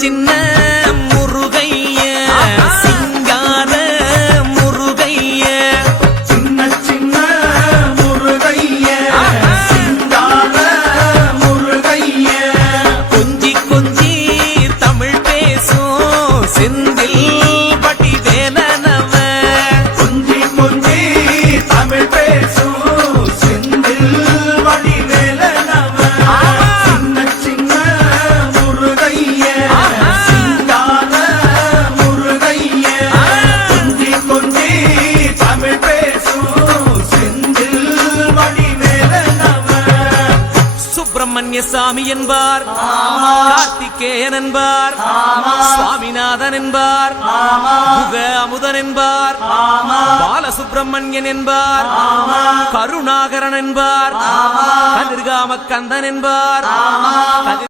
சின்ன முருகைய சிங்கார முருகைய சின்ன சின்ன முருகைய சிங்கார முருகைய கொஞ்சி கொஞ்சி தமிழ் பேசும் செந்தில் பட்டி வேலனவ கொஞ்சி கொஞ்சி தமிழ் பேசும் செந்தில் பட்டி வேலனவ சின்ன சின்ன முருகைய சிங்கார முருகைய கொஞ்சி கொஞ்சி தமிழ் பேசும் செந்தில் பட்டி வேலனவ சுப்பிரமணிய சாமி என்பார், கார்த்திகேயன் என்பார், சுவாமிநாதன் என்பார், முக அமுதன் என்பார், பாலசுப்பிரமணியன் என்பார், கருணாகரன் என்பார், கதிர்காம கந்தன் என்பார்.